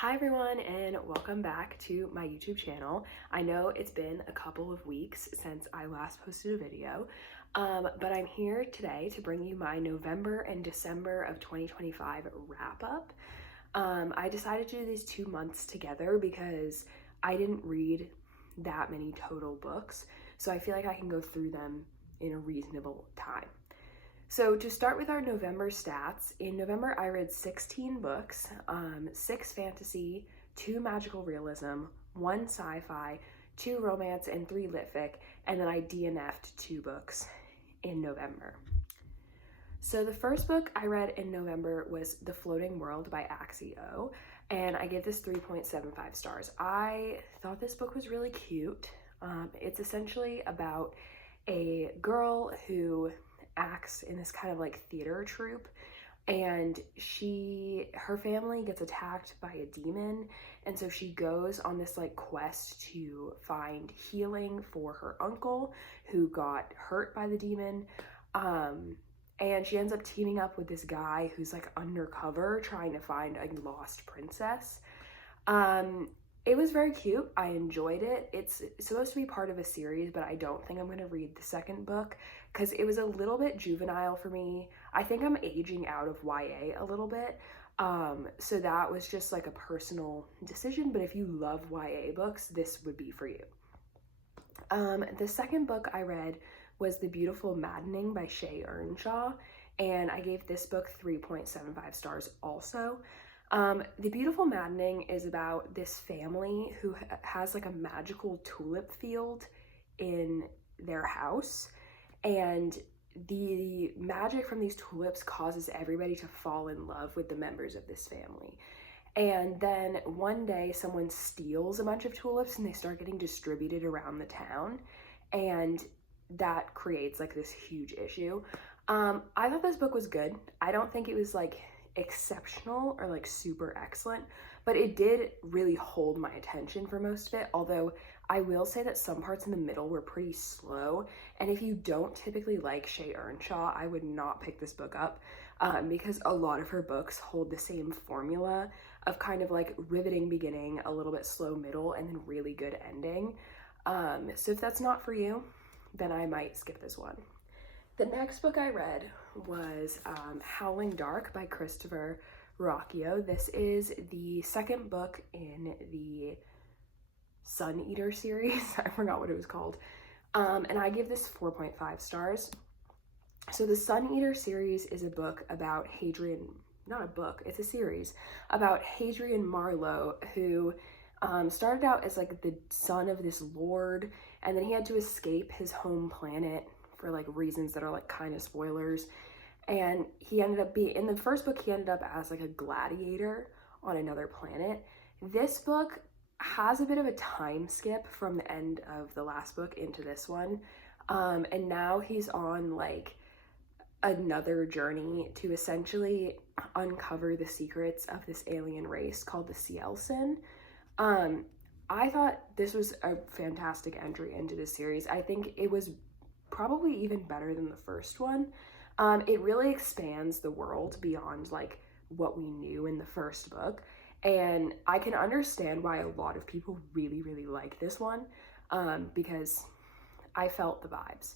Hi everyone and welcome back to my YouTube channel. I know it's been a couple of weeks since I last posted a video, but I'm here today to bring you my November and December of 2025 wrap up. I decided to do these 2 months together because I didn't read that many total books, so I feel like I can go through them in a reasonable time. So to start with our November stats, in November I read 16 books, 6 fantasy, 2 magical realism, 1 sci-fi, 2 romance, and 3 lit fic, and then I DNF'd 2 books in November. So the first book I read in November was The Floating World by Axio, and I gave this 3.75 stars. I thought this book was really cute. It's essentially about a girl who acts in this kind of like theater troupe, and her family gets attacked by a demon, and so she goes on this like quest to find healing for her uncle who got hurt by the demon, and she ends up teaming up with this guy who's like undercover trying to find a lost princess. It was very cute. I enjoyed it. It's supposed to be part of a series, but I don't think I'm going to read the second book because it was a little bit juvenile for me. I think I'm aging out of YA a little bit. So that was just like a personal decision, but if you love YA books, this would be for you. The second book I read was The Beautiful Maddening by Shea Earnshaw, and I gave this book 3.75 stars also. The Beautiful Maddening is about this family who has like a magical tulip field in their house, and the magic from these tulips causes everybody to fall in love with the members of this family. And then one day someone steals a bunch of tulips and they start getting distributed around the town, and that creates like this huge issue. I thought this book was good. I don't think it was like exceptional or like super excellent, but it did really hold my attention for most of it, although I will say that some parts in the middle were pretty slow, and if you don't typically like Shea Earnshaw, I would not pick this book up, because a lot of her books hold the same formula of kind of like riveting beginning, a little bit slow middle, and then really good ending. So if that's not for you, then I might skip this one. The next book I read was Howling Dark by Christopher Ruocchio. This is the second book in the Sun Eater series. I forgot what it was called. And I give this 4.5 stars. So the Sun Eater series is a book about it's a series about Hadrian Marlowe, who started out as like the son of this lord, and then he had to escape his home planet for like reasons that are like kind of spoilers, and he ended up being, in the first book he ended up as like a gladiator on another planet. This book has a bit of a time skip from the end of the last book into this one, and now he's on like another journey to essentially uncover the secrets of this alien race called the Cielsen. I thought this was a fantastic entry into this series. I think it was probably even better than the first one. It really expands the world beyond like what we knew in the first book, and I can understand why a lot of people really like this one, because I felt the vibes.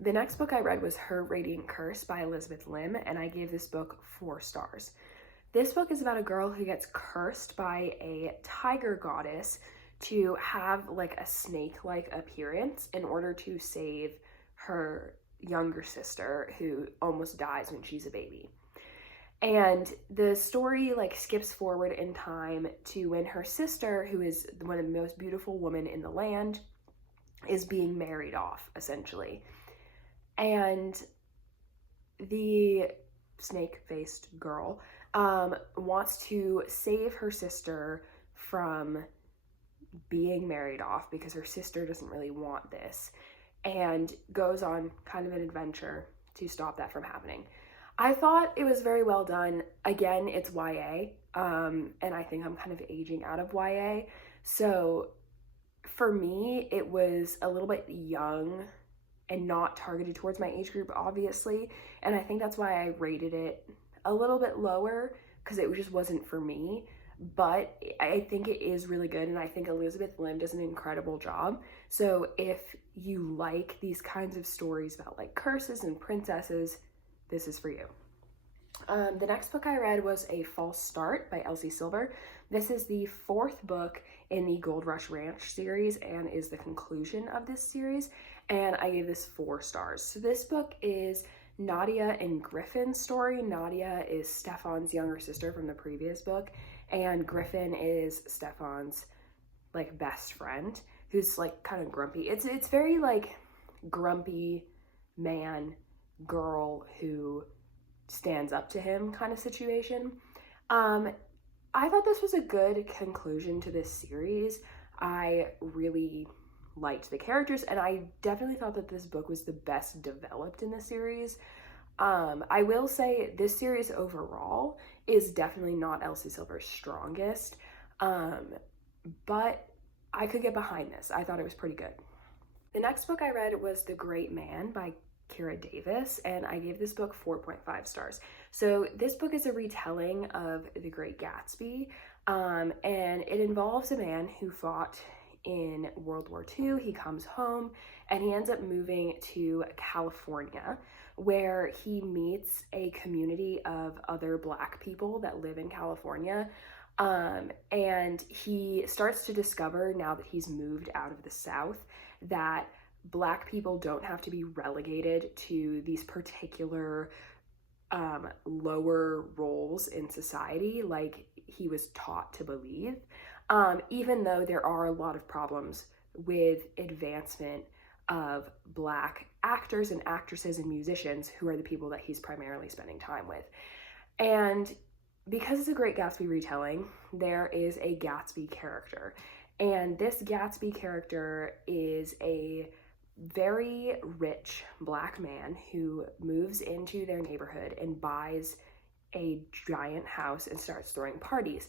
The next book I read was Her Radiant Curse by Elizabeth Lim, and I gave this book 4 stars. This book is about a girl who gets cursed by a tiger goddess to have like a snake-like appearance in order to save her younger sister, who almost dies when she's a baby. And the story like skips forward in time to when her sister, who is one of the most beautiful women in the land, is being married off essentially. And the snake-faced girl wants to save her sister from being married off because her sister doesn't really want this, and goes on kind of an adventure to stop that from happening. I thought it was very well done. Again, it's YA, and I think I'm kind of aging out of YA, so for me it was a little bit young and not targeted towards my age group, obviously, and I think that's why I rated it a little bit lower, because it just wasn't for me. but I think it is really good, and I think Elizabeth Lim does an incredible job. So if you like these kinds of stories about like curses and princesses, this is for you. The next book I read was A False Start by Elsie Silver. This is the 4th book in the Gold Rush Ranch series and is the conclusion of this series, and I gave this 4 stars. So this book is Nadia and Griffin's story. Nadia is Stefan's younger sister from the previous book, and Griffin is Stefan's like best friend who's like kind of grumpy. It's very like grumpy man girl who stands up to him kind of situation. I thought this was a good conclusion to this series. I really liked the characters, and I definitely thought that this book was the best developed in the series. I will say this series overall is definitely not Elsie Silver's strongest, but I could get behind this. I thought it was pretty good. The next book I read was The Great Mann by Kira Davis, and I gave this book 4.5 stars. So this book is a retelling of The Great Gatsby, and it involves a man who fought in World War II. He comes home and he ends up moving to California, where he meets a community of other Black people that live in California. And he starts to discover, now that he's moved out of the South, that Black people don't have to be relegated to these particular lower roles in society like he was taught to believe, even though there are a lot of problems with advancement of Black actors and actresses and musicians, who are the people that he's primarily spending time with. And because it's a Great Gatsby retelling, there is a Gatsby character, and this Gatsby character is a very rich Black man who moves into their neighborhood and buys a giant house and starts throwing parties.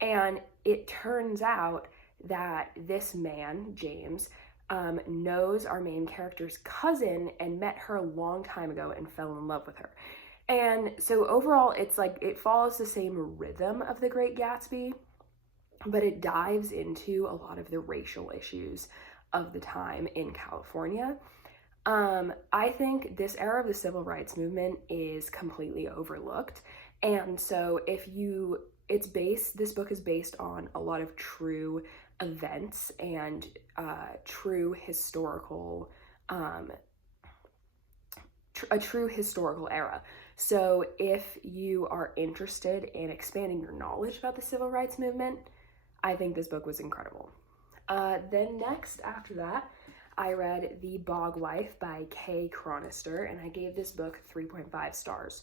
And it turns out that this man, James, knows our main character's cousin and met her a long time ago and fell in love with her. And so overall, it's like it follows the same rhythm of The Great Gatsby, but it dives into a lot of the racial issues of the time in California. I think this era of the civil rights movement is completely overlooked. And so this book is based on a lot of true events and true historical, a true historical era. So if you are interested in expanding your knowledge about the civil rights movement, I think this book was incredible. Then next, after that, I read The Bog Wife by Kay Chronister, and I gave this book 3.5 stars.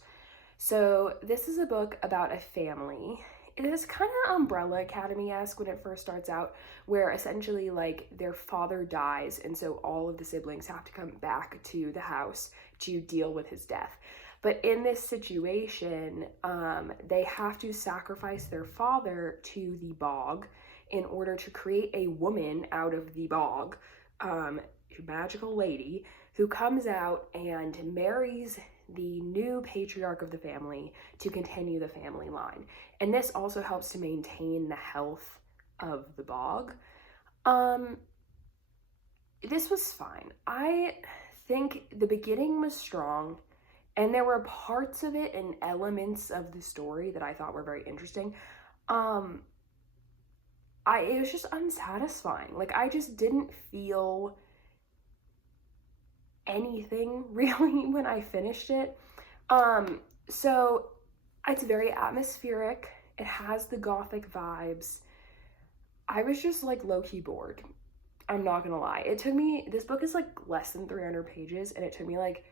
So this is a book about a family. It is kind of Umbrella Academy-esque when it first starts out, where essentially like their father dies, and so all of the siblings have to come back to the house to deal with his death. But in this situation, they have to sacrifice their father to the bog in order to create a woman out of the bog, a magical lady who comes out and marries the new patriarch of the family to continue the family line. And this also helps to maintain the health of the bog. This was fine. I think the beginning was strong, and there were parts of it and elements of the story that I thought were very interesting. It was just unsatisfying. Like, I just didn't feel anything really when I finished it. So it's very atmospheric. It has the gothic vibes. I was just like low-key bored. I'm not gonna lie. This book is like less than 300 pages, and it took me like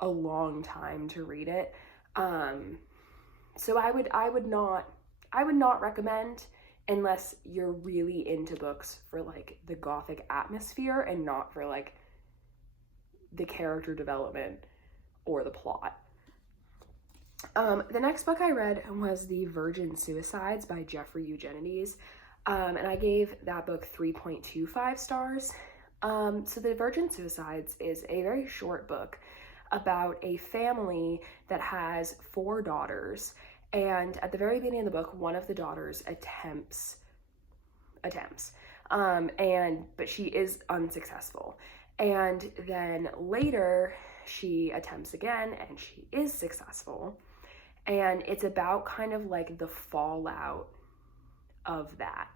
a long time to read it. So I would not recommend, unless you're really into books for like the gothic atmosphere and not for like the character development or the plot. The next book I read was The Virgin Suicides by Jeffrey Eugenides, and I gave that book 3.25 stars. So The Virgin Suicides is a very short book about a family that has 4 daughters, And at the very beginning of the book, one of the daughters attempts, but she is unsuccessful. And then later she attempts again and she is successful. And it's about kind of like the fallout of that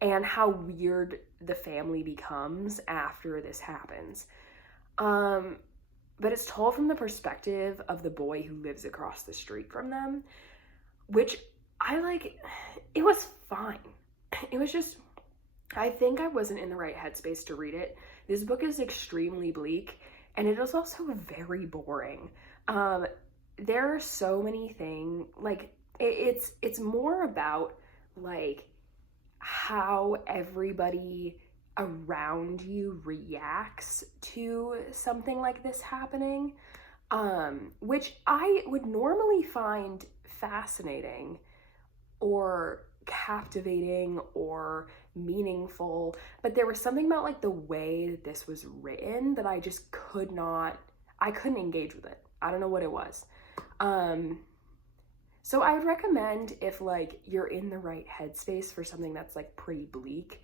and how weird the family becomes after this happens. But it's told from the perspective of the boy who lives across the street from them, which I like. It was fine. It was just, I think I wasn't in the right headspace to read it. This book is extremely bleak, and it is also very boring. There are so many things, like, it's more about, like, how everybody around you reacts to something like this happening, which I would normally find fascinating or captivating or meaningful, but there was something about like the way that this was written that I just couldn't engage with it. I don't know what it was. So I would recommend if like you're in the right headspace for something that's like pretty bleak,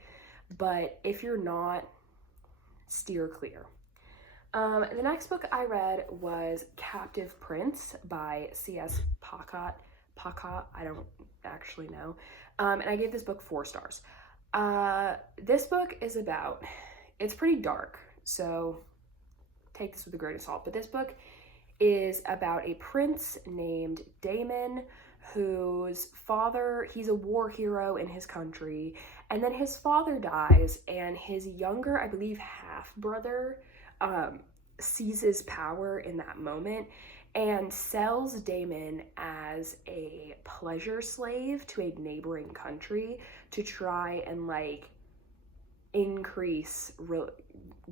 but if you're not, steer clear. The next book I read was Captive Prince by C.S. Pacat, I don't actually know. And I gave this book 4 stars. This book is about, it's pretty dark, so take this with a grain of salt, but this book is about a prince named Damon whose father, he's a war hero in his country, and then his father dies, and his younger, I believe, half-brother seizes power in that moment and sells Damon as a pleasure slave to a neighboring country to try and like increase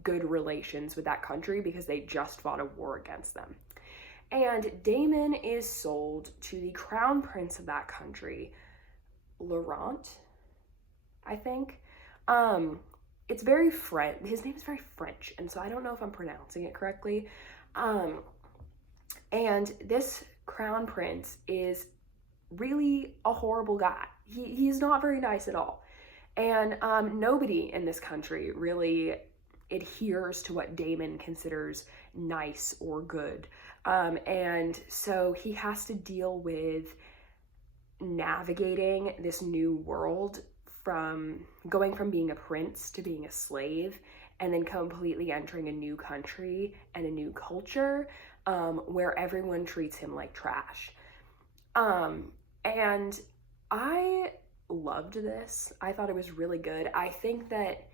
good relations with that country because they just fought a war against them. And Damon is sold to the crown prince of that country, Laurent, I think. It's very French. His name is very French, and so I don't know if I'm pronouncing it correctly. And this crown prince is really a horrible guy. He's not very nice at all. And nobody in this country really adheres to what Damon considers nice or good. And so he has to deal with navigating this new world, from going from being a prince to being a slave, and then completely entering a new country and a new culture where everyone treats him like trash. And I loved this. I thought it was really good. I think that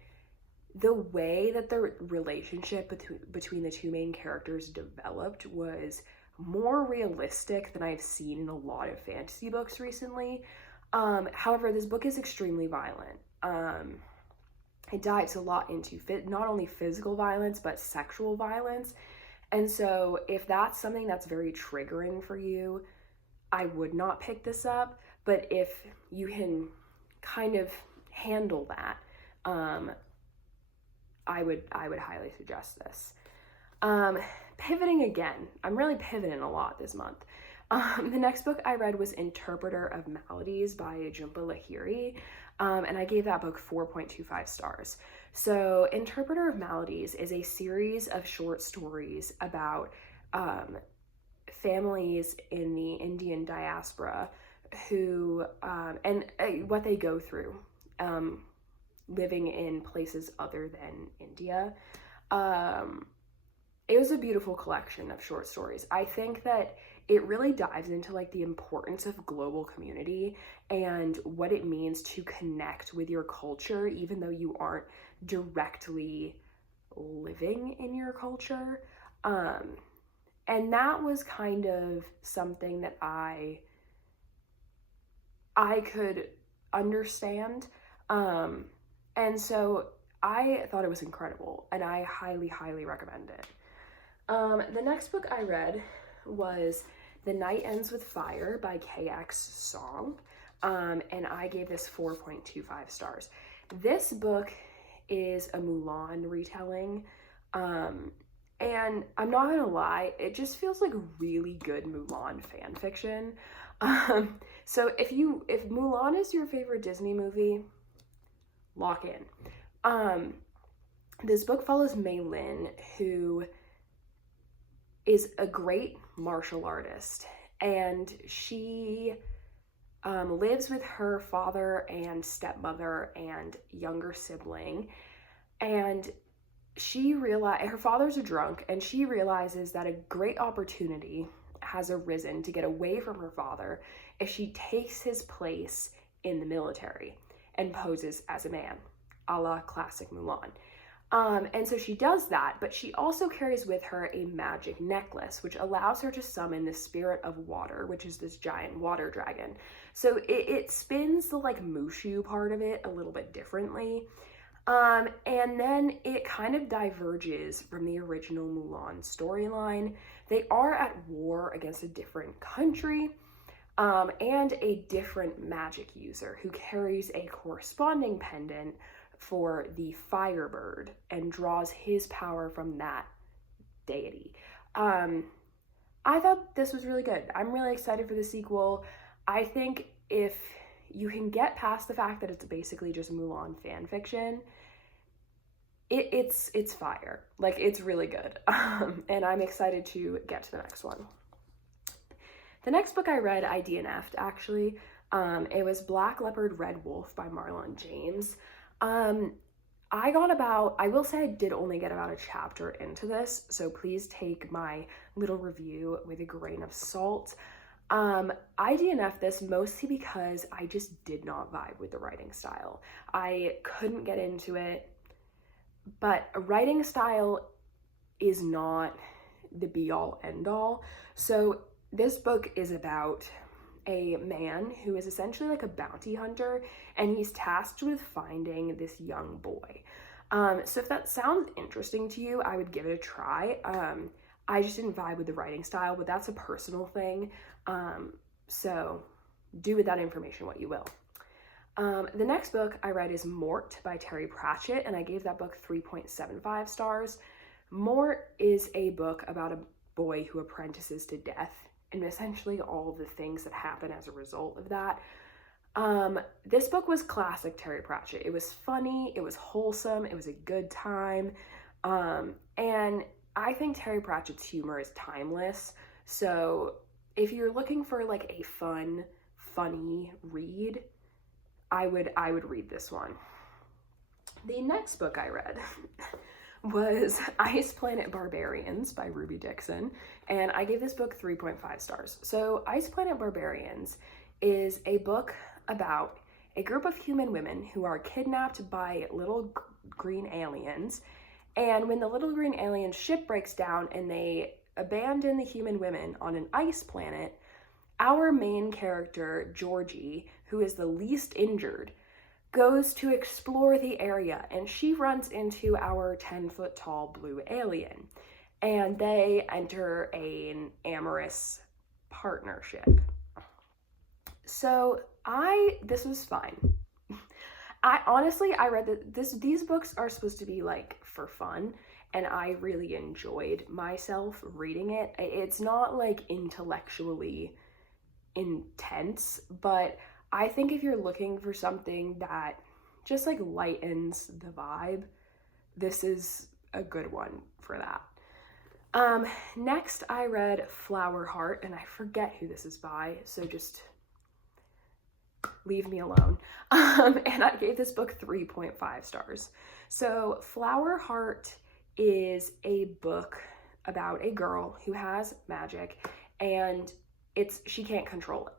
the way that the relationship between the two main characters developed was more realistic than I've seen in a lot of fantasy books recently. However, this book is extremely violent. It dives a lot into not only physical violence, but sexual violence. And so if that's something that's very triggering for you, I would not pick this up. But if you can kind of handle that, I would highly suggest this. Pivoting again, I'm really pivoting a lot this month. The next book I read was Interpreter of Maladies by Jhumpa Lahiri, and I gave that book 4.25 stars. So Interpreter of Maladies is a series of short stories about families in the Indian diaspora who, and what they go through living in places other than India. It was a beautiful collection of short stories. I think that it really dives into like the importance of global community and what it means to connect with your culture, even though you aren't directly living in your culture. And that was kind of something that I could understand. And so I thought it was incredible, and I highly, highly recommend it. The next book I read was The Night Ends with Fire by KX Song, and I gave this 4.25 stars. This book is a Mulan retelling, and I'm not gonna lie, it just feels like really good Mulan fan fiction. So if Mulan is your favorite Disney movie, lock in. This book follows Mei Lin, who is a great martial artist, and she lives with her father and stepmother and younger sibling, and her father's a drunk, and she realizes that a great opportunity has arisen to get away from her father if she takes his place in the military and poses as a man, a la classic Mulan. And so she does that, but she also carries with her a magic necklace, which allows her to summon the spirit of water, which is this giant water dragon. So it spins the like Mushu part of it a little bit differently. And then it kind of diverges from the original Mulan storyline. They are at war against a different country, and a different magic user who carries a corresponding pendant for the Firebird and draws his power from that deity. I thought this was really good. I'm really excited for the sequel. I think if you can get past the fact that it's basically just Mulan fan fiction, it's fire. Like, it's really good. And I'm excited to get to the next one. The next book I read, I DNF'd actually. It was Black Leopard, Red Wolf by Marlon James. I will say I did only get about a chapter into this, so please take my little review with a grain of salt. I DNF'd this mostly because I just did not vibe with the writing style. I couldn't get into it, but a writing style is not the be-all, end-all. So this book is about a man who is essentially like a bounty hunter, and he's tasked with finding this young boy. So if that sounds interesting to you, I would give it a try. I just didn't vibe with the writing style, but that's a personal thing. So do with that information what you will. The next book I read is Mort by Terry Pratchett, and I gave that book 3.75 stars. Mort is a book about a boy who apprentices to death, and essentially all of the things that happen as a result of that. This book was classic Terry Pratchett. It was funny, it was wholesome, it was a good time, and I think Terry Pratchett's humor is timeless. So if you're looking for like a funny read, I would read this one. The next book I read was Ice Planet Barbarians by Ruby Dixon, and I gave this book 3.5 stars. So Ice Planet Barbarians is a book about a group of human women who are kidnapped by little green aliens, and when the little green alien ship breaks down and they abandon the human women on an ice planet, our main character, Georgie, who is the least injured, goes to explore the area, and she runs into our 10-foot tall blue alien, and they enter an amorous partnership. So this was fine. I read that these books are supposed to be like for fun, and I really enjoyed myself reading it. It's not like intellectually intense, but I think if you're looking for something that just like lightens the vibe, this is a good one for that. Next I read Flowerheart, and I forget who this is by, so just leave me alone. And I gave this book 3.5 stars. So Flowerheart is a book about a girl who has magic, and she can't control it.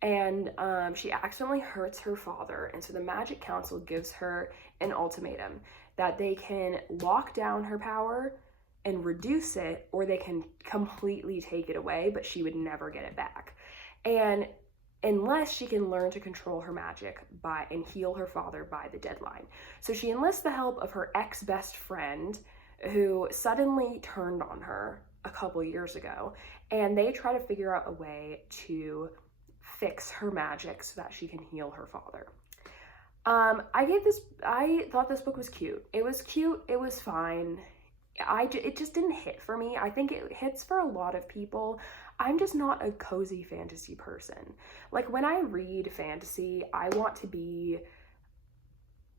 And she accidentally hurts her father, and so the Magic Council gives her an ultimatum that they can lock down her power and reduce it, or they can completely take it away, but she would never get it back. And unless she can learn to control her magic and heal her father by the deadline. So she enlists the help of her ex-best friend, who suddenly turned on her a couple years ago, and they try to figure out a way to fix her magic so that she can heal her father. I thought this book was cute. It was cute, it was fine. It just didn't hit for me. I think it hits for a lot of people. I'm just not a cozy fantasy person. Like, when I read fantasy, I want to be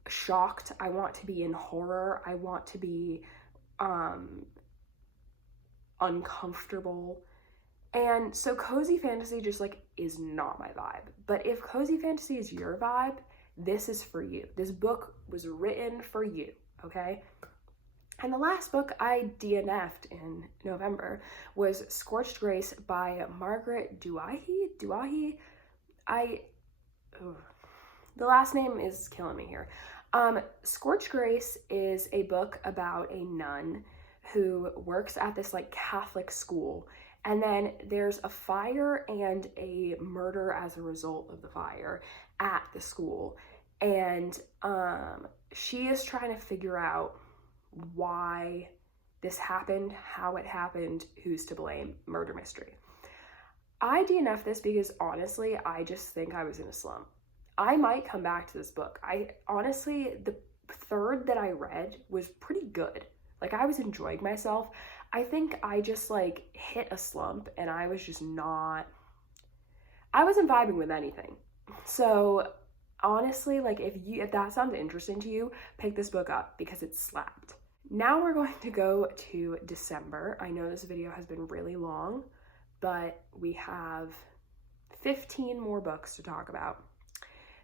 shocked, I want to be in horror, I want to be uncomfortable. And so cozy fantasy just like is not my vibe. But if cozy fantasy is your vibe, this is for you. This book was written for you, okay? And the last book I DNF'd in November was Scorched Grace by Margaret Duahi. The last name is killing me here. Scorched Grace is a book about a nun who works at this like Catholic school, and then there's a fire and a murder as a result of the fire at the school, and she is trying to figure out why this happened, how it happened, who's to blame, murder mystery. I DNF this because honestly, I just think I was in a slump. I might come back to this book. Honestly, the third that I read was pretty good. Like, I was enjoying myself. I think I just like hit a slump and I was just not, I wasn't vibing with anything. So honestly, like if that sounds interesting to you, pick this book up because it slapped. Now we're going to go to December. I know this video has been really long, but we have 15 more books to talk about.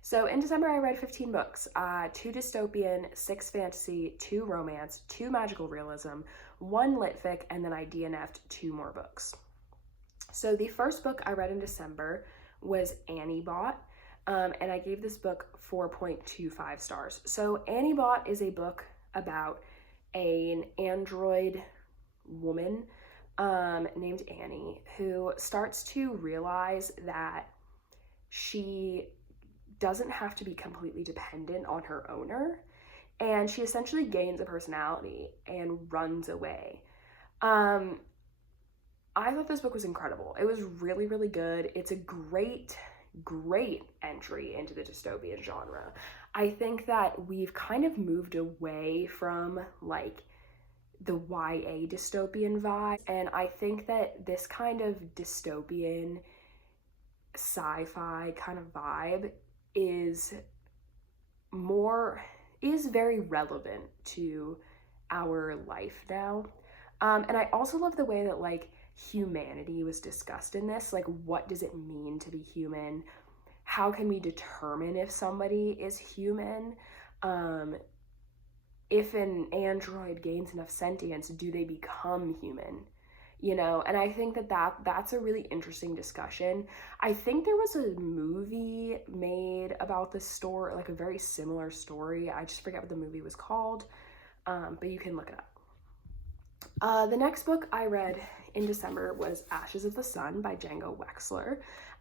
So in December, I read 15 books, 2 dystopian, 6 fantasy, 2 romance, 2 magical realism, 1 lit fic, and then I DNF'd 2 more books. So the first book I read in December was Annie Bot, and I gave this book 4.25 stars. So Annie Bot is a book about an android woman named Annie who starts to realize that she doesn't have to be completely dependent on her owner, and she essentially gains a personality and runs away. I thought this book was incredible. It was really, really good. It's a great entry into the dystopian genre. I think that we've kind of moved away from like the YA dystopian vibe, and I think that this kind of dystopian sci-fi kind of vibe is very relevant to our life now. And I also love the way that like humanity was discussed in this. Like, what does it mean to be human? How can we determine if somebody is human? If an android gains enough sentience, do they become human? You know, and I think that's a really interesting discussion. I think there was a movie made about this story, like a very similar story. I just forget what the movie was called, but you can look it up. The next book I read in December was Ashes of the Sun by Django Wexler,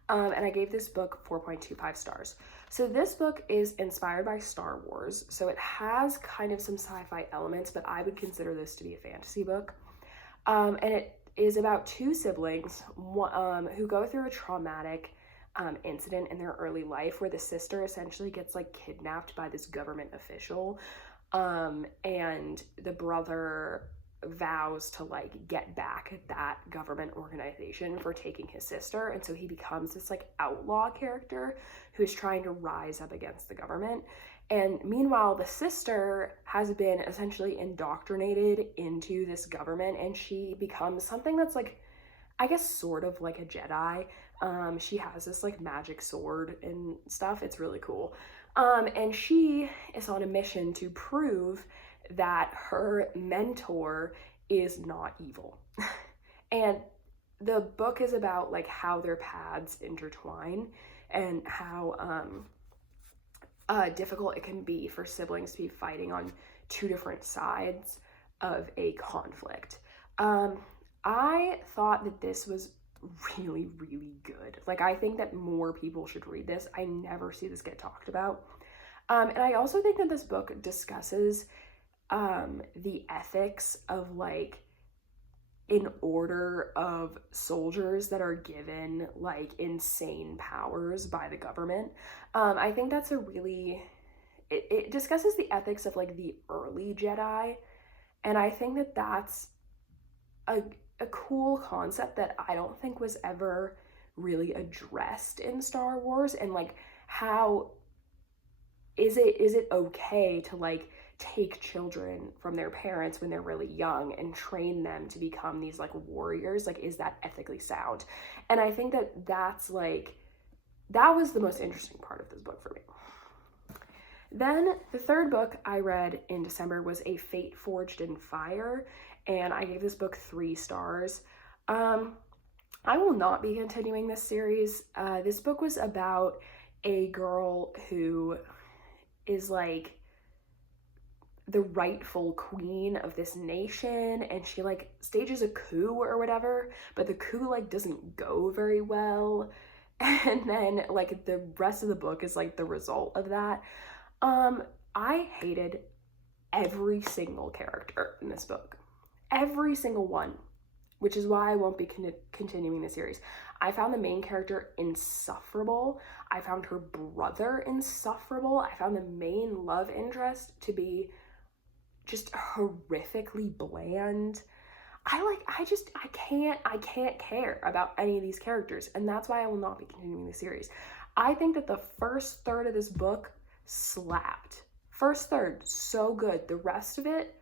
and I gave this book 4.25 stars. So this book is inspired by Star Wars, so it has kind of some sci-fi elements, but I would consider this to be a fantasy book. And it is about 2 siblings who go through a traumatic incident in their early life where the sister essentially gets like kidnapped by this government official, and the brother vows to like get back at that government organization for taking his sister, and so he becomes this like outlaw character who's trying to rise up against the government. And meanwhile, the sister has been essentially indoctrinated into this government, and she becomes something that's like, I guess, sort of like a Jedi. She has this like magic sword and stuff. It's really cool. And she is on a mission to prove that her mentor is not evil. And the book is about like how their paths intertwine and how difficult it can be for siblings to be fighting on 2 different sides of a conflict. I thought that this was really, really good. Like, I think that more people should read this. I never see this get talked about. And I also think that this book discusses the ethics of like an order of soldiers that are given like insane powers by the government. I think that's a really, it discusses the ethics of like the early Jedi, and I think that that's a cool concept that I don't think was ever really addressed in Star Wars, and like how is it okay to like take children from their parents when they're really young and train them to become these like warriors? Like, is that ethically sound? And I think that that's like, that was the most interesting part of this book for me. Then the third book I read in December was A Fate Forged in Fire, and I gave this book 3 stars. I will not be continuing this series. This book was about a girl who is like the rightful queen of this nation, and she like stages a coup or whatever, but the coup like doesn't go very well, and then like the rest of the book is like the result of that. I hated every single character in this book, every single one, which is why I won't be continuing the series. I found the main character insufferable. I found her brother insufferable. I found the main love interest to be just horrifically bland. I can't care about any of these characters, and that's why I will not be continuing the series. I think that the first third of this book slapped. First third, so good. The rest of it,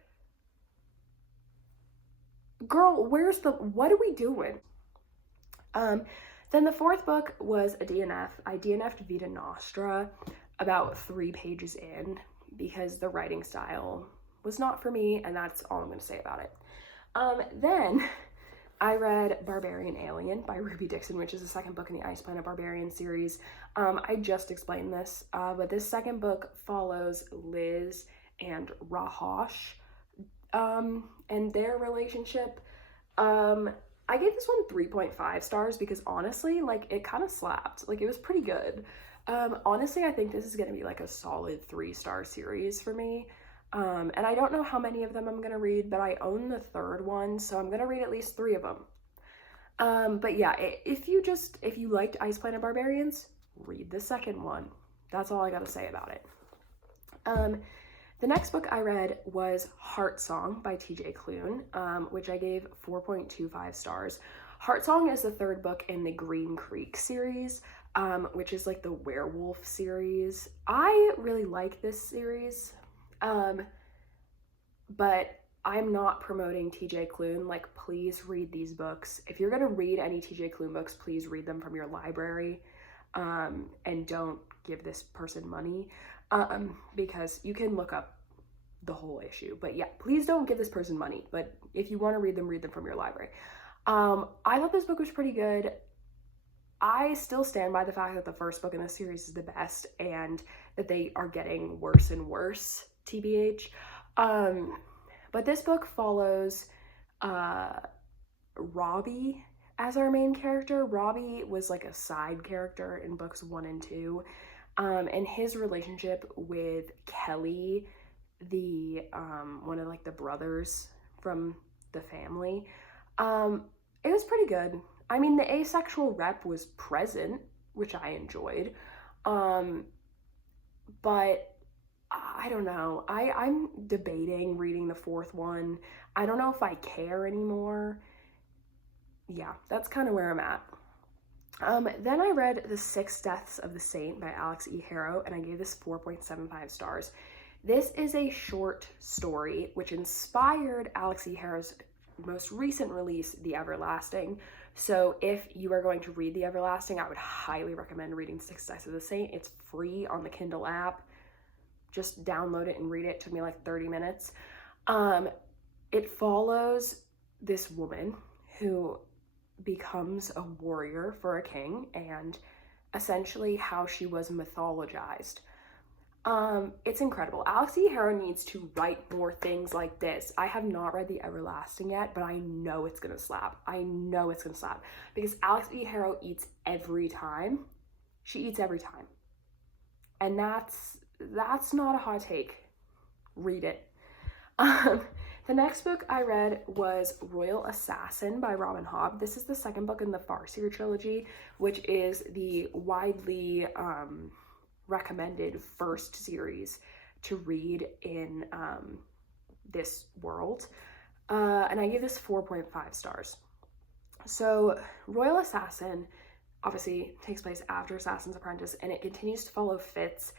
girl, what are we doing? Then the fourth book was a DNF. I DNF'd Vita Nostra about 3 pages in because the writing style was not for me, and that's all I'm going to say about it. Then I read Barbarian Alien by Ruby Dixon, which is the second book in the Planet Barbarians series. I just explained this, but this second book follows Liz and Rahosh and their relationship. I gave this one 3.5 stars because honestly, like, it kind of slapped. Like, it was pretty good. Honestly, I think this is going to be like a solid 3-star series for me. And I don't know how many of them I'm going to read, but I own the third one, so I'm going to read at least 3 of them. But yeah, if you liked Planet Barbarians, read the second one. That's all I got to say about it. The next book I read was Heartsong by TJ Klune, which I gave 4.25 stars. Heartsong is the third book in the Green Creek series, which is like the werewolf series. I really like this series. But I'm not promoting TJ Klune. Like, please read these books. If you're gonna read any TJ Klune books, please read them from your library, and don't give this person money, because you can look up the whole issue. But yeah, please don't give this person money. But if you want to read them from your library. I thought this book was pretty good. I still stand by the fact that the first book in the series is the best, and that they are getting worse and worse, TBH. But this book follows Robbie as our main character. Robbie was like a side character in books 1 and 2, and his relationship with Kelly, the one of like the brothers from the family, it was pretty good. I mean, the asexual rep was present, which I enjoyed, but I don't know. I'm debating reading the 4th one. I don't know if I care anymore. Yeah, that's kind of where I'm at. Then I read The 6 Deaths of the Saint by Alex E. Harrow, and I gave this 4.75 stars. This is a short story which inspired Alex E. Harrow's most recent release, The Everlasting. So if you are going to read The Everlasting, I would highly recommend reading 6 Deaths of the Saint. It's free on the Kindle app. Just download it and read it. It took me like 30 minutes. It follows this woman who becomes a warrior for a king, and essentially how she was mythologized. It's incredible. Alex E. Harrow needs to write more things like this. I have not read The Everlasting yet, but I know it's gonna slap. I know it's gonna slap because Alex E. Harrow eats every time. She eats every time. And that's not a hot take. Read it. The next book I read was Royal Assassin by Robin Hobb. This is the second book in the Farseer trilogy, which is the widely recommended first series to read in this world. And I gave this 4.5 stars. So Royal Assassin obviously takes place after Assassin's Apprentice, and it continues to follow Fitz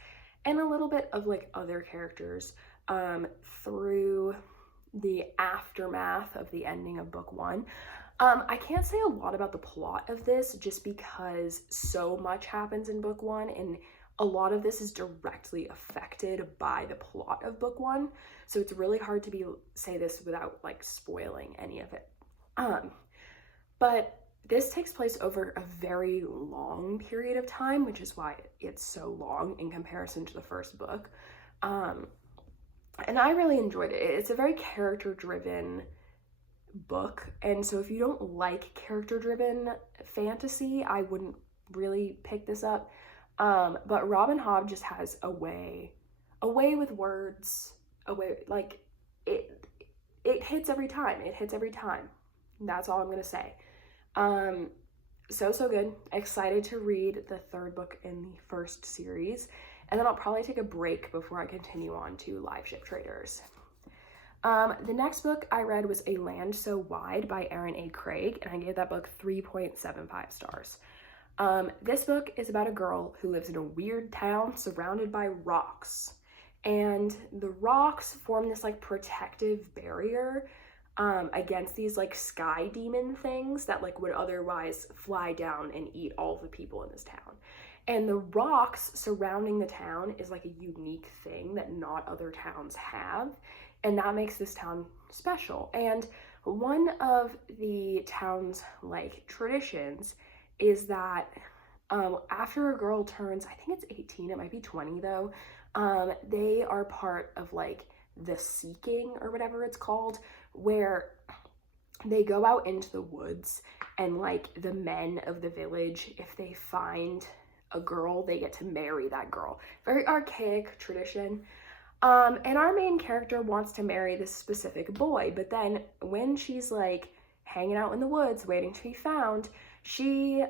and a little bit of like other characters through the aftermath of the ending of book one. I can't say a lot about the plot of this just because so much happens in book one, and a lot of this is directly affected by the plot of book one. So it's really hard to say this without like spoiling any of it. But this takes place over a very long period of time, which is why it's so long in comparison to the first book. And I really enjoyed it. It's a very character-driven book, and so if you don't like character-driven fantasy, I wouldn't really pick this up. But Robin Hobb just has a way with words, like it hits every time. It hits every time. That's all I'm gonna say. So good. Excited to read the third book in the first series, and then I'll probably take a break before I continue on to Live Ship Traders. The next book I read was A Land So Wide by Erin A. Craig, and I gave that book 3.75 stars. This book is about a girl who lives in a weird town surrounded by rocks, and the rocks form this like protective barrier against these like sky demon things that like would otherwise fly down and eat all the people in this town. And the rocks surrounding the town is like a unique thing that not other towns have, and that makes this town special. And one of the town's like traditions is that after a girl turns, I think it's 18, it might be 20 though, they are part of like the seeking or whatever it's called, where they go out into the woods, and like the men of the village, if they find a girl, they get to marry that girl. Very archaic tradition. And our main character wants to marry this specific boy, but then when she's like hanging out in the woods waiting to be found, she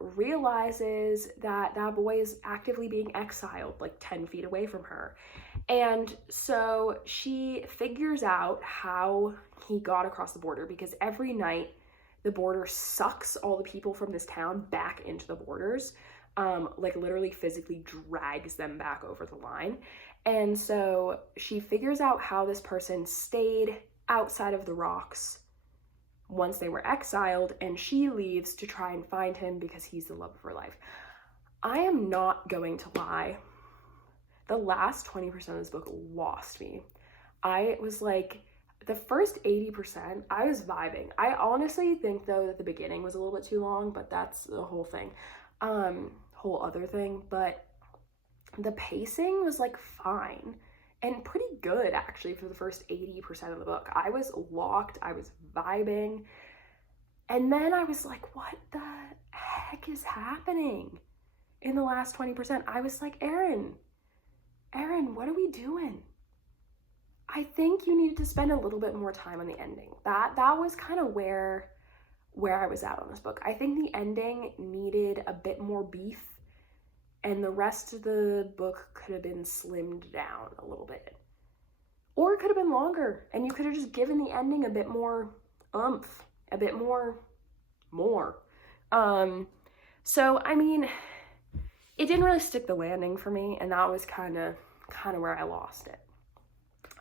realizes that that boy is actively being exiled like 10 feet away from her. And so she figures out how he got across the border, because every night the border sucks all the people from this town back into the borders, like literally physically drags them back over the line. And so she figures out how this person stayed outside of the rocks once they were exiled, and she leaves to try and find him because he's the love of her life. I am not going to lie. The last 20% of this book lost me. I was like, the first 80%, I was vibing. I honestly think though that the beginning was a little bit too long, but that's the whole thing. Whole other thing, but the pacing was like fine and pretty good actually for the first 80% of the book. I was locked, I was vibing, and then I was like, what the heck is happening in the last 20%? I was like, Erin, what are we doing? I think you needed to spend a little bit more time on the ending. That was kind of where I was at on this book. I think the ending needed a bit more beef, and the rest of the book could have been slimmed down a little bit. Or it could have been longer, and you could have just given the ending a bit more oomph, a bit more. So, I mean, it didn't really stick the landing for me, and that was kind of where I lost it.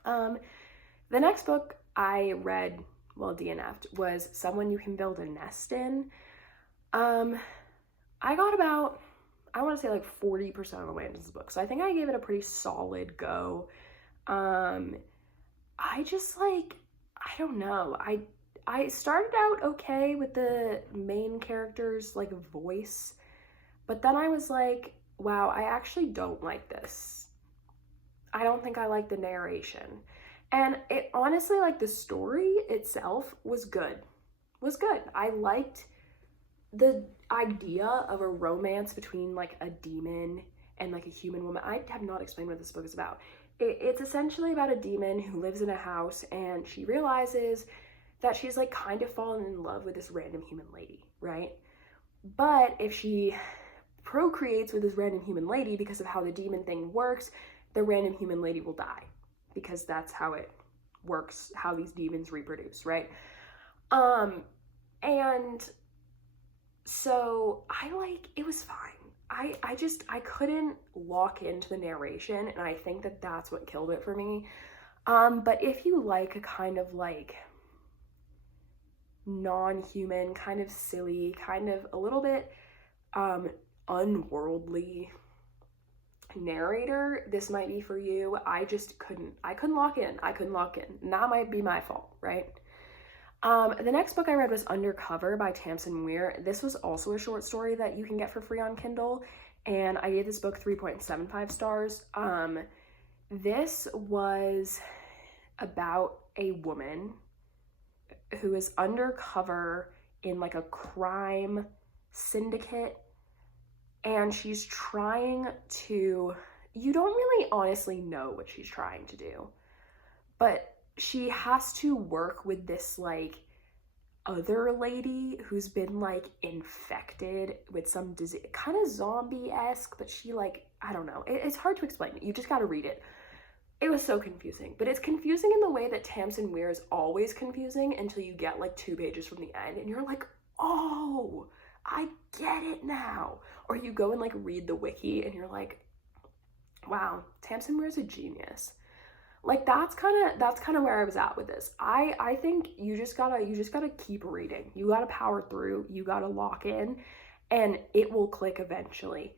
The next book I read, well, DNF'd, was Someone You Can Build a Nest In. I got about, I want to say like 40% of the way into this book, so I think I gave it a pretty solid go. I just like, I don't know, I started out okay with the main character's like voice, but then I was like, wow, I actually don't like this. I don't think I like the narration. And it honestly, like, the story itself was good. I liked the idea of a romance between like a demon and like a human woman. I have not explained what this book is about. It's essentially about a demon who lives in a house, and she realizes that she's like kind of fallen in love with this random human lady, right? But if she procreates with this random human lady, because of how the demon thing works, the random human lady will die, because that's how it works, how these demons reproduce, right? And so it was fine. I couldn't lock into the narration, and I think that that's what killed it for me. But if you like a kind of like non-human, kind of silly, kind of a little bit unworldly narrator, this might be for you. I couldn't lock in. And that might be my fault, right? The next book I read was Undercover by Tamsin Muir. This was also a short story that you can get for free on Kindle, and I gave this book 3.75 stars. This was about a woman who is undercover in like a crime syndicate, and she's trying to, you don't really honestly know what she's trying to do, but she has to work with this like other lady who's been like infected with some disease, kind of zombie-esque, but she like, I don't know, it's hard to explain. You just got to read it. It was so confusing, but it's confusing in the way that Tamsin Muir is always confusing until you get like 2 pages from the end and you're like, oh, I get it now. Or you go and like read the wiki and you're like, wow, Tamsin Muir is a genius. Like that's kind of where I was at with this. I think you just gotta keep reading. You gotta power through. You gotta lock in, and it will click eventually.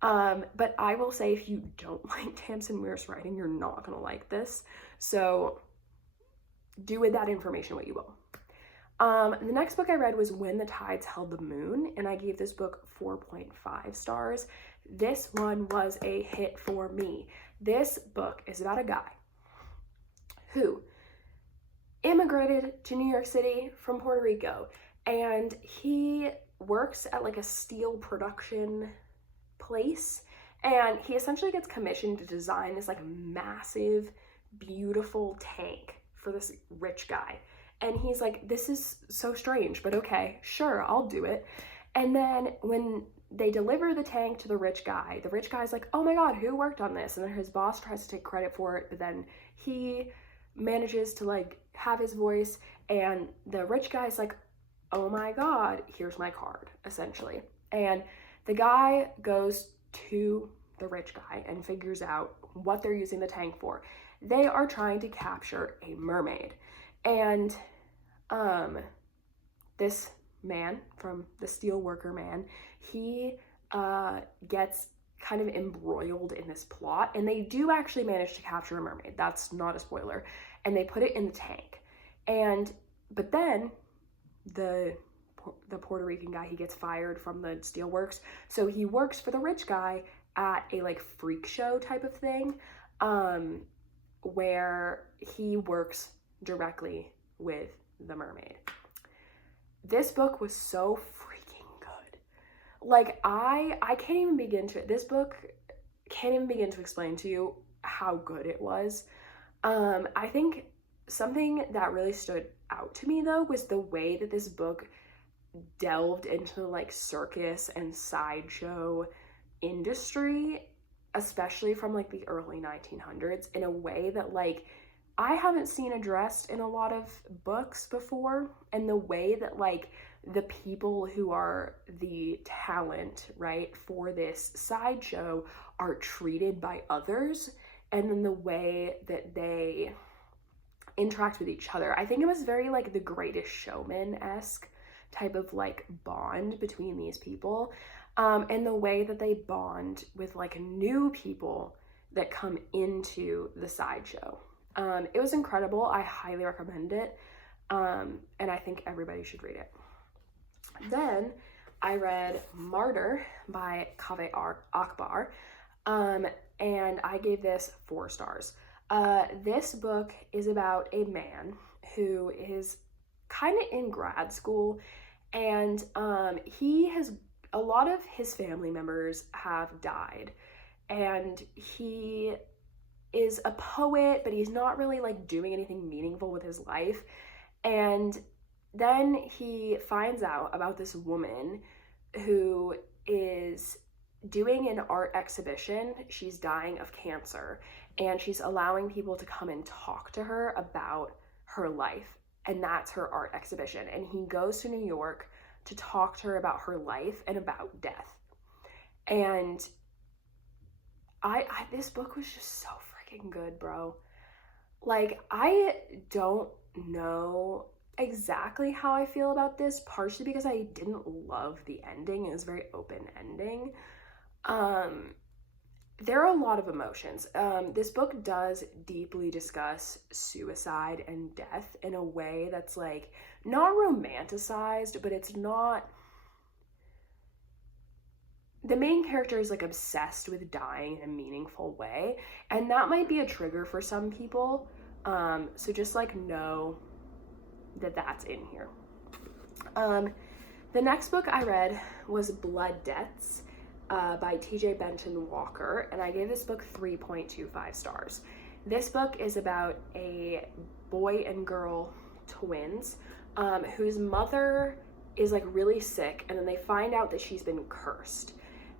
But I will say, if you don't like Tamsin Muir's writing, you're not gonna like this. So do with that information what you will. The next book I read was When the Tides Held the Moon, and I gave this book 4.5 stars. This one was a hit for me. This book is about a guy who immigrated to New York City from Puerto Rico, and he works at like a steel production place, and he essentially gets commissioned to design this like massive, beautiful tank for this rich guy. And he's like, this is so strange, but okay, sure, I'll do it. And then when they deliver the tank to the rich guy's like, oh my God, who worked on this? And then his boss tries to take credit for it, but then he manages to like have his voice, and the rich guy's like, oh my God, here's my card, essentially. And the guy goes to the rich guy and figures out what they're using the tank for. They are trying to capture a mermaid. And this man from the steel worker man, he gets kind of embroiled in this plot, and they do actually manage to capture a mermaid. That's not a spoiler. And they put it in the tank. But then the Puerto Rican guy, he gets fired from the steelworks, so he works for the rich guy at a like freak show type of thing, where he works directly with the mermaid. This book was so freaking good. Like I can't even begin to, this book can't even begin to explain to you how good it was. I think something that really stood out to me though was the way that this book delved into like circus and sideshow industry, especially from like the early 1900s, in a way that like I haven't seen addressed in a lot of books before, and the way that like the people who are the talent, right, for this sideshow are treated by others, and then the way that they interact with each other. I think it was very like The Greatest Showman-esque type of like bond between these people, and the way that they bond with like new people that come into the sideshow. It was incredible. I highly recommend it, and I think everybody should read it. Then I read Martyr by Kaveh Akbar, and I gave this 4 stars. This book is about a man who is kind of in grad school, and a lot of his family members have died, and he is a poet, but he's not really like doing anything meaningful with his life. And then he finds out about this woman who is doing an art exhibition. She's dying of cancer, and she's allowing people to come and talk to her about her life. and that's her art exhibition. And he goes to New York to talk to her about her life and about death. And this book was just so freaking good, bro. Like, I don't know exactly how I feel about this, partially because I didn't love the ending. It was a very open ending. There are a lot of emotions. This book does deeply discuss suicide and death in a way that's like not romanticized, but it's not. The main character is like obsessed with dying in a meaningful way, and that might be a trigger for some people. So just like know that that's in here. The next book I read was Blood Debts by T.J. Benton Walker, and I gave this book 3.25 stars. This book is about a boy and girl twins whose mother is like really sick, and then they find out that she's been cursed.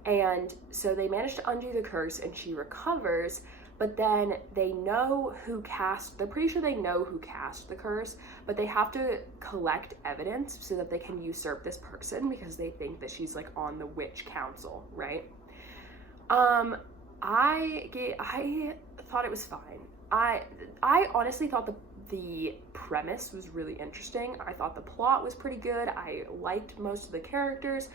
And so they manage to undo the curse and she recovers, but then they're pretty sure they know who cast the curse, but they have to collect evidence so that they can usurp this person because they think that she's like on the witch council, right? I thought it was fine. I honestly thought the premise was really interesting. I thought the plot was pretty good. I liked most of the characters.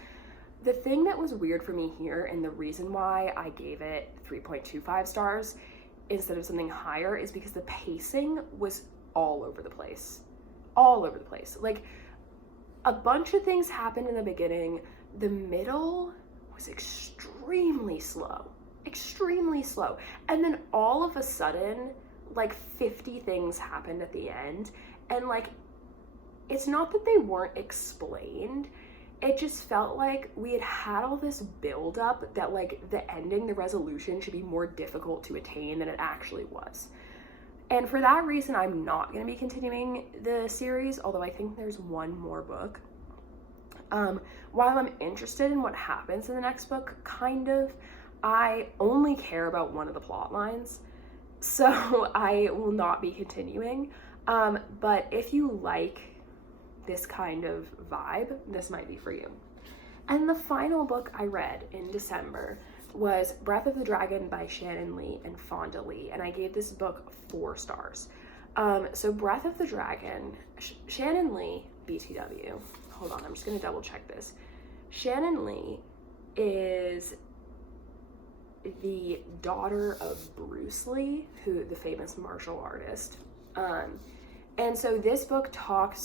The thing that was weird for me here, and the reason why I gave it 3.25 stars instead of something higher, is because the pacing was all over the place. All over the place. Like, a bunch of things happened in the beginning. The middle was extremely slow. Extremely slow. And then all of a sudden, like 50 things happened at the end. And like, it's not that they weren't explained. It just felt like we had all this build up that like the ending, the resolution should be more difficult to attain than it actually was. And for that reason, I'm not going to be continuing the series, although I think there's one more book. While I'm interested in what happens in the next book, kind of, I only care about one of the plot lines, so I will not be continuing. But if you like this kind of vibe, this might be for you. And the final book I read in December was Breath of the Dragon by Shannon Lee and Fonda Lee, and I gave this book 4 stars. So Breath of the Dragon, Shannon Lee, BTW, hold on, I'm just gonna double check this. Shannon Lee is the daughter of Bruce Lee, the famous martial artist. And so this book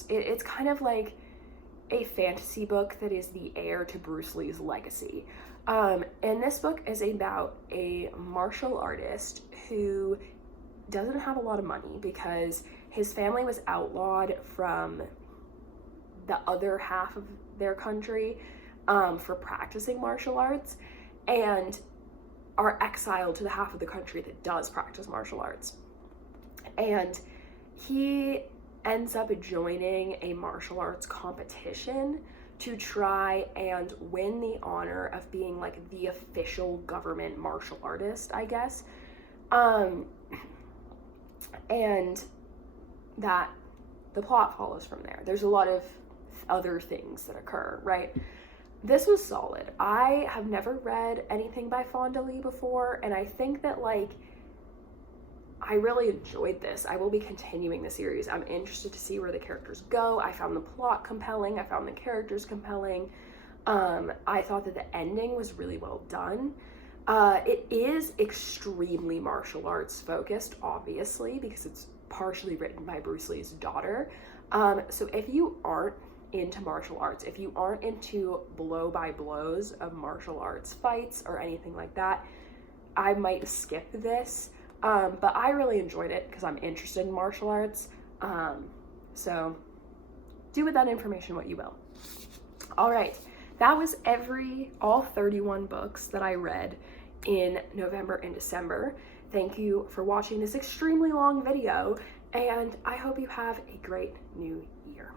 it's kind of like a fantasy book that is the heir to Bruce Lee's legacy. And this book is about a martial artist who doesn't have a lot of money because his family was outlawed from the other half of their country for practicing martial arts, and are exiled to the half of the country that does practice martial arts. And he ends up joining a martial arts competition to try and win the honor of being like the official government martial artist, I guess. And that the plot follows from there. There's a lot of other things that occur, right? This was solid. I have never read anything by Fonda Lee before, and I think that like I really enjoyed this. I will be continuing the series. I'm interested to see where the characters go. I found the plot compelling. I found the characters compelling. I thought that the ending was really well done. It is extremely martial arts focused, obviously, because it's partially written by Bruce Lee's daughter. So if you aren't into martial arts, if you aren't into blow by blows of martial arts fights or anything like that, I might skip this. But I really enjoyed it because I'm interested in martial arts. So do with that information what you will. All right, that was all 31 books that I read in November and December. Thank you for watching this extremely long video, and I hope you have a great new year.